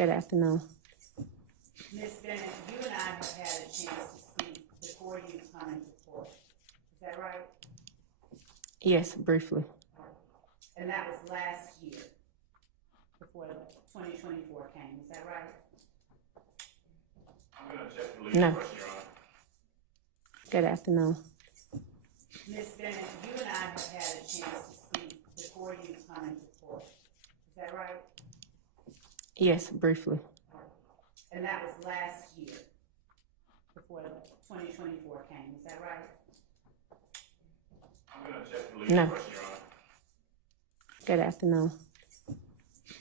Good afternoon. Ms. Bennett, you and I have had a chance to speak before you come into court. Is that right? Yes, briefly. And that was last year, before 2024 came. Is that right? I'm going to check the legal No. question, Your Honor. Good afternoon. Ms. Bennett, you and I have had a chance to speak before you come into court. Is that right? Yes, briefly. And that was last year, before 2024 came. Is that right? I'm going to check the legal No. question, Your Honor. Good afternoon.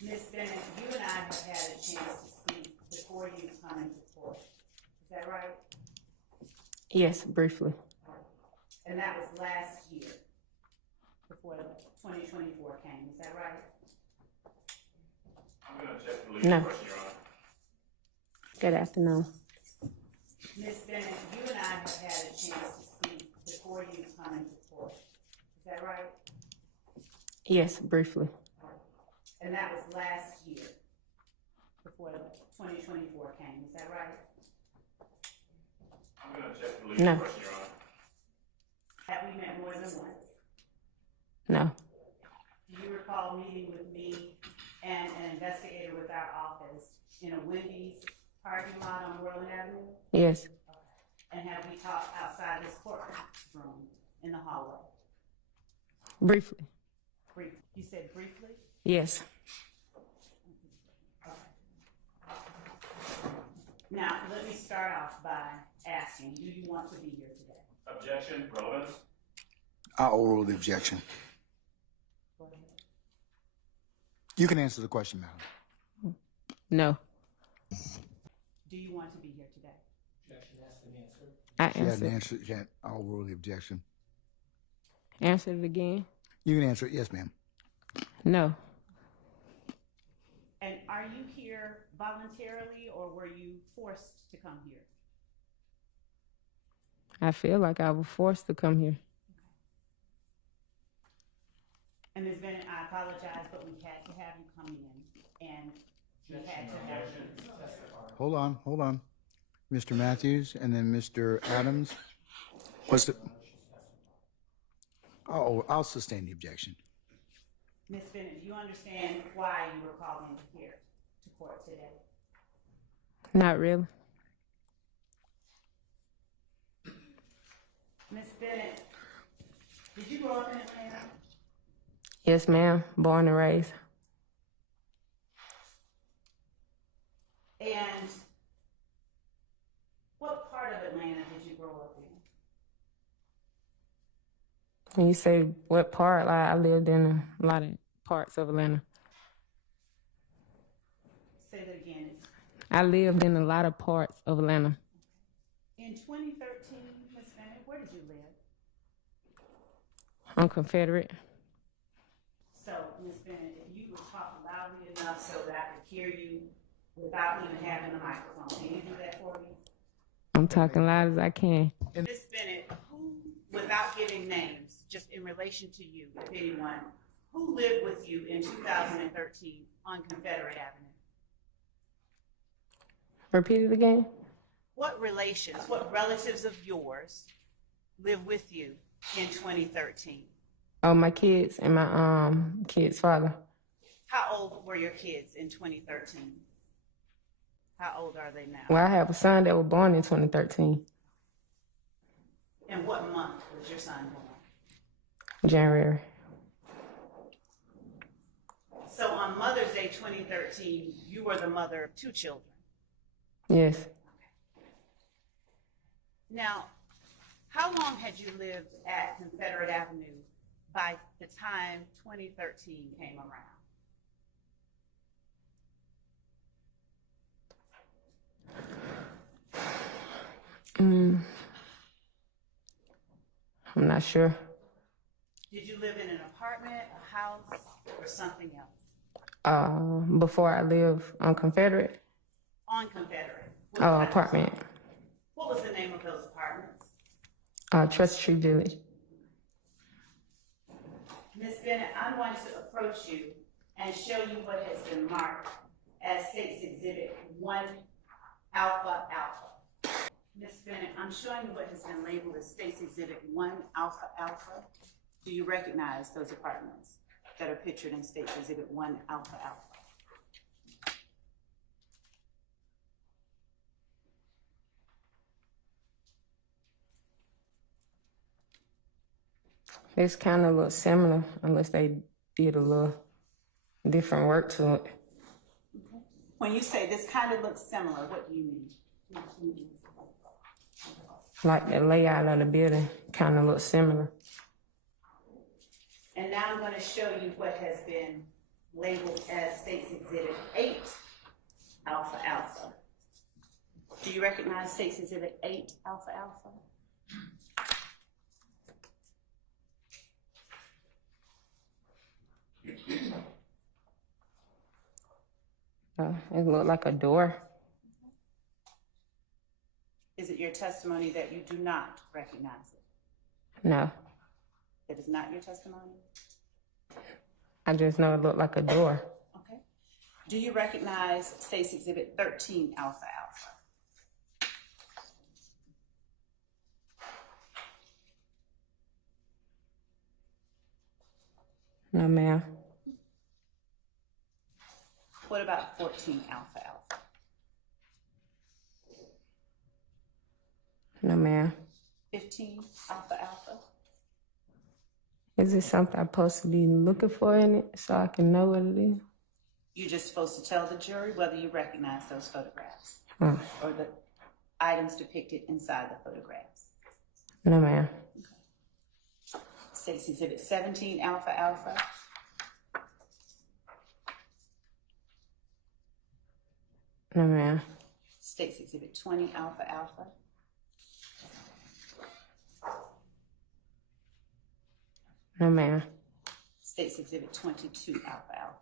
Ms. Bennett, you and I have had a chance to speak before you come into court. Is that right? Yes, briefly. And that was last year, before 2024 came. Is that right? I'm going to check the legal No. question, Your Honor. Good afternoon. Ms. Bennett, you and I have had a chance to speak before you come into court. Is that right? Yes, briefly. And that was last year, before 2024 came. Is that right? I'm going to check the legal No. question, Your Honor. Have we met more than once? No. Do you recall meeting with me and an investigator with our office in a Wendy's parking lot on Moreland Avenue? Yes. And have we talked outside this courtroom in the hallway? Briefly. Brief. You said briefly? Yes. Now, let me start off by asking, do you want to be here today? Objection, relevance. I overrule the objection. Go ahead. You can answer the question, madam. No. Do you want to be here today? I She hasn't answered. answered yet. I'll overrule the objection. Answer it again. You can answer it. Yes, ma'am. No. And are you here voluntarily or were you forced to come here? I feel like I was forced to come here. And Ms. Bennett, I apologize, but we had to have you come in and we had to have you. Hold on. Mr. Matthews and then Mr. Adams. What's the? Oh, I'll sustain the objection. Ms. Bennett, do you understand why you were called in here to court today? Not really. Ms. Bennett, did you grow up in Atlanta? Yes, ma'am. Born and raised. And what part of Atlanta did you grow up in? When you say what part, like, I lived in a lot of parts of Atlanta. Say that again. I lived in a lot of parts of Atlanta. In 2013, Ms. Bennett, where did you live? I'm Confederate. So, Ms. Bennett, if you would talk loudly enough so that I could hear you without even having a microphone, can you do that for me? I'm talking loud as I can. Ms. Bennett, who, without giving names, just in relation to you, if anyone, who lived with you in 2013 on Confederate Avenue? Repeat it again. What relations, what relatives of yours live with you in 2013? Oh, my kids and my kid's father. How old were your kids in 2013? How old are they now? Well, I have a son that was born in 2013, And what month was your son born? January. So on Mother's Day 2013, you were the mother of 2 children. Yes. Now, how long had you lived at Confederate Avenue by the time 2013 came around? I'm not sure. Did you live in an apartment, a house, or something else? Before I lived on Confederate, On Confederate. What kind of apartment, What was the name of those apartments? Trust Tree Village. Ms. Bennett, I'm going to approach you and show you what has been marked as State's Exhibit 1 Alpha Alpha. Ms. Bennett, I'm showing you what has been labeled as State's Exhibit 1 Alpha Alpha. Do you recognize those apartments that are pictured in State's Exhibit 1 Alpha Alpha? It's kind of look similar unless they did a little different work to it. When you say this kind of looks similar, what do you mean? Like the layout of the building kind of looks similar. And now I'm going to show you what has been labeled as State's Exhibit 8 Alpha Alpha. Do you recognize State's Exhibit 8 Alpha Alpha? It looked like a door. Is it your testimony that you do not recognize it? No, It is not your testimony? I just know it looked like a door. Okay. Do you recognize State's Exhibit 13 Alpha Alpha? No, ma'am. What about 14 Alpha Alpha? No, ma'am. 15 Alpha Alpha? Is it something I'm supposed to be looking for in it so I can know what it is? You're just supposed to tell the jury whether you recognize those photographs Oh. or the items depicted inside the photographs. No, ma'am. State's Exhibit 17 Alpha Alpha. No, ma'am. State's Exhibit 20 Alpha Alpha. No, ma'am. State's Exhibit 22 Alpha Alpha.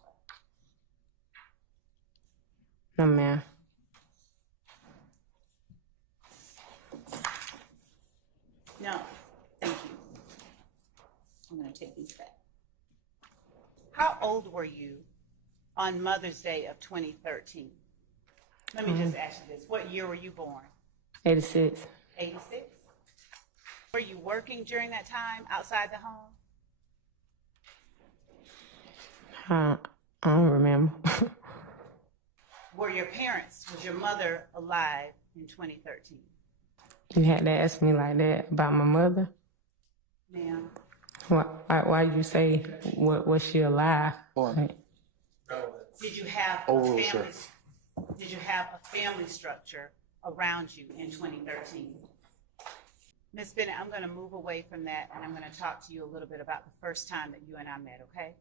No, ma'am. No, thank you. I'm going to take these back. How old were you on Mother's Day of 2013? Let me just ask you this. What year were you born? 86. 86? Were you working during that time outside the home? I don't remember. Were your parents, was your mother alive in 2013? You had to ask me like that about my mother? Ma'am? Why you say, was she alive? Like, Did you have Overall, a sir. family? Did you have a family structure around you in 2013? Ms. Bennett, I'm going to move away from that, and I'm going to talk to you a little bit about the first time that you and I met, okay?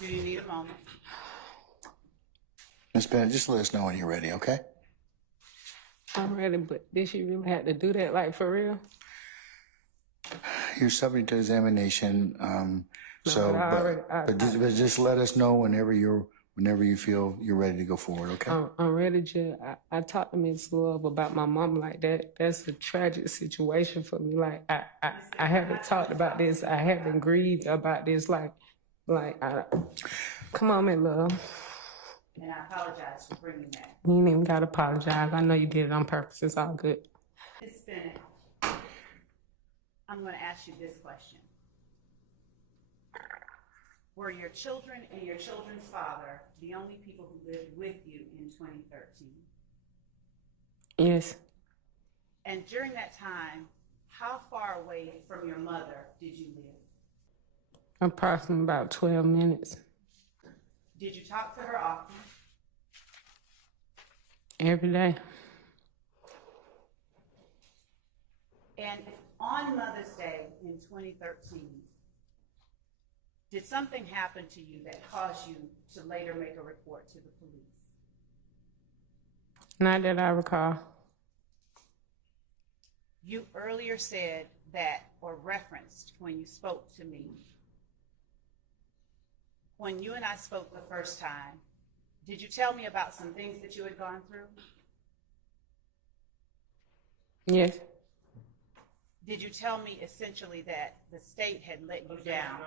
Do you need a moment? Ms. Bennett, just let us know when you're ready, okay? I'm ready, but did she really have to do that, like, for real? You're subject to examination, but but just let us know whenever you feel you're ready to go forward, okay? I'm ready to. I talked to Miss Love about my mom like that. That's a tragic situation for me. Like I haven't talked about this. I haven't grieved about this. Come on, Miss Love. And I apologize for bringing that. You ain't even gotta apologize. I know you did it on purpose. It's all good. Ms. Bennett, I'm going to ask you this question. Were your children and your children's father the only people who lived with you in 2013? Yes. And during that time, how far away from your mother did you live? Approximately about 12 minutes. Did you talk to her often? Every day. And on Mother's Day in 2013, did something happen to you that caused you to later make a report to the police? Not that I recall. You earlier said that, or referenced when you spoke to me, when you and I spoke the first time, did you tell me about some things that you had gone through? Yes. Did you tell me essentially that the state had let you down